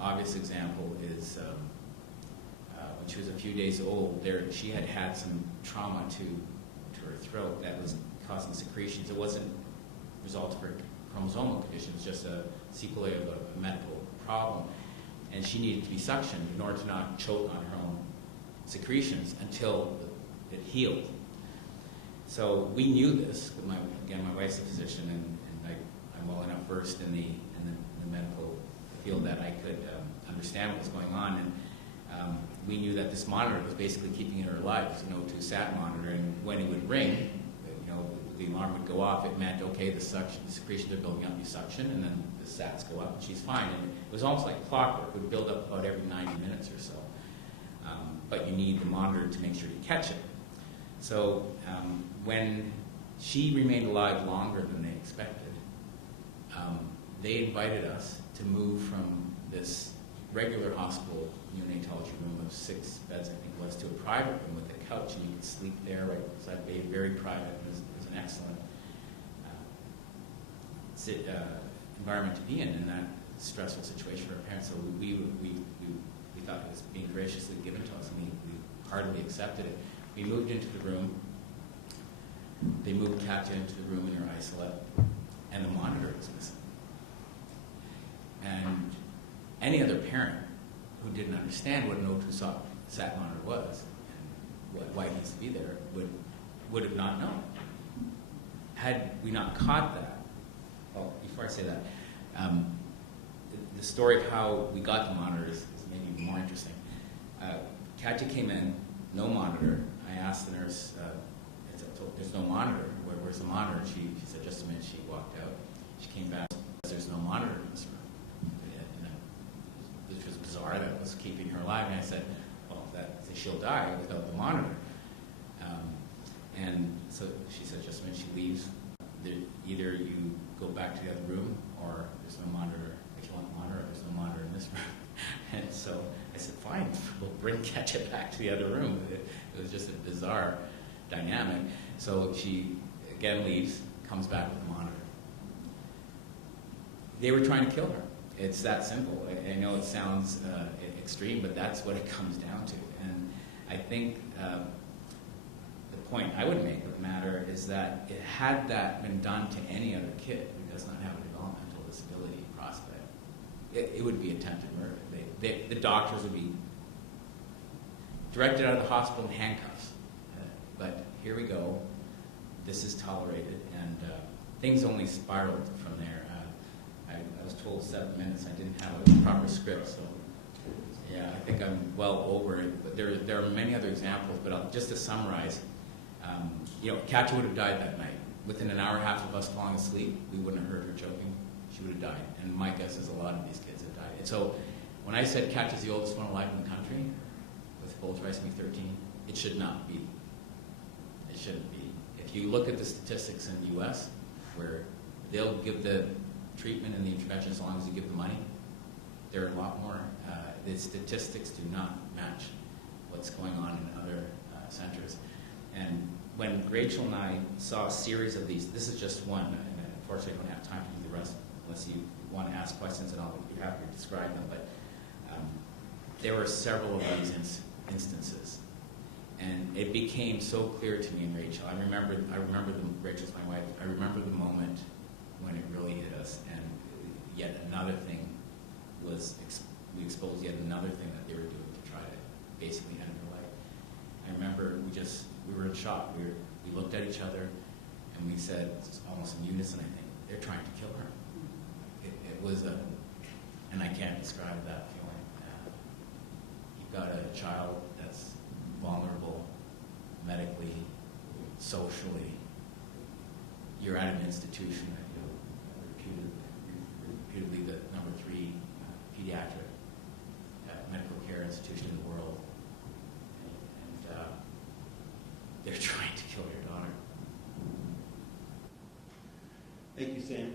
obvious example is when she was a few days old, she had had some trauma to her throat that was causing secretions. It wasn't a result of her chromosomal condition, it was just a sequelae of a medical problem. And she needed to be suctioned in order to not choke on her own secretions until it healed. So we knew this. Again, my wife's a physician, and I'm well enough versed in the medical field that I could understand what was going on. And we knew that this monitor was basically keeping her alive. It was an O2 sat monitor, and when it would ring, the alarm would go off. It meant, okay, the secretions are building up, you suction, and then the sats go up, and she's fine. And it was almost like clockwork. It would build up about every 90 minutes or so. But you need the monitor to make sure you catch it. So when she remained alive longer than they expected, they invited us to move from this regular hospital neonatology room of 6 beds, I think it was, to a private room with a couch, and you could sleep there right beside the baby, very private. It was an excellent environment to be in that stressful situation for our parents. So we thought it was being graciously given to us, and we heartily accepted it. We moved into the room. They moved Katya into the room in her isolette, and the monitor was missing. And any other parent who didn't understand what an O2 sat monitor was and why it needs to be there would have not known. Had we not caught that, well, before I say that, the story of how we got the monitor is maybe more interesting. Katya came in, no monitor. I asked the nurse, there's no monitor. Where's the monitor? She said, just a minute. She walked out. She came back. There's no monitor in this room. Which was bizarre. That was keeping her alive. And I said, well, she'll die without the monitor. And so she said, just a minute. She leaves. Either you go back to the other room, or there's no monitor. If you want the monitor, there's no monitor in this room. And so I said, fine, we'll bring Katya back to the other room. It was just a bizarre dynamic. So she again leaves, comes back with the monitor. They were trying to kill her. It's that simple. I know it sounds extreme, but that's what it comes down to. And I think the point I would make of the matter is that had that been done to any other kid who does not have a developmental disability prospect, it would be attempted murder. The doctors would be directed out of the hospital in handcuffs. But here we go. This is tolerated, and things only spiraled from there. I was told 7 minutes. I didn't have a proper script, so yeah, I think I'm well over it. But there are many other examples. But just to summarize, Katya would have died that night. Within an hour and a half of us falling asleep, we wouldn't have heard her choking. She would have died. And my guess is a lot of these kids have died. And so when I said Katya's the oldest one alive in the country, with full trisomy 13, it should not be. It shouldn't be. If you look at the statistics in the U.S., where they'll give the treatment and the intervention as long as you give the money, there are a lot more. The statistics do not match what's going on in other centers. And when Rachel and I saw a series of these, this is just one, and unfortunately I don't have time to do the rest unless you want to ask questions, and I'll be happy to describe them. But there were several of these instances. And it became so clear to me and Rachel. I remember Rachel's my wife. I remember the moment when it really hit us, and yet another thing was, we exposed yet another thing that they were doing to try to basically end her life. I remember we were in shock. We looked at each other, and we said, almost in unison, I think, they're trying to kill her. It was and I can't describe that feeling. You've got a child that's vulnerable medically, socially. You're at an institution that reputedly the number 3 pediatric medical care institution in the world, and they're trying to kill your daughter. Thank you, Sam.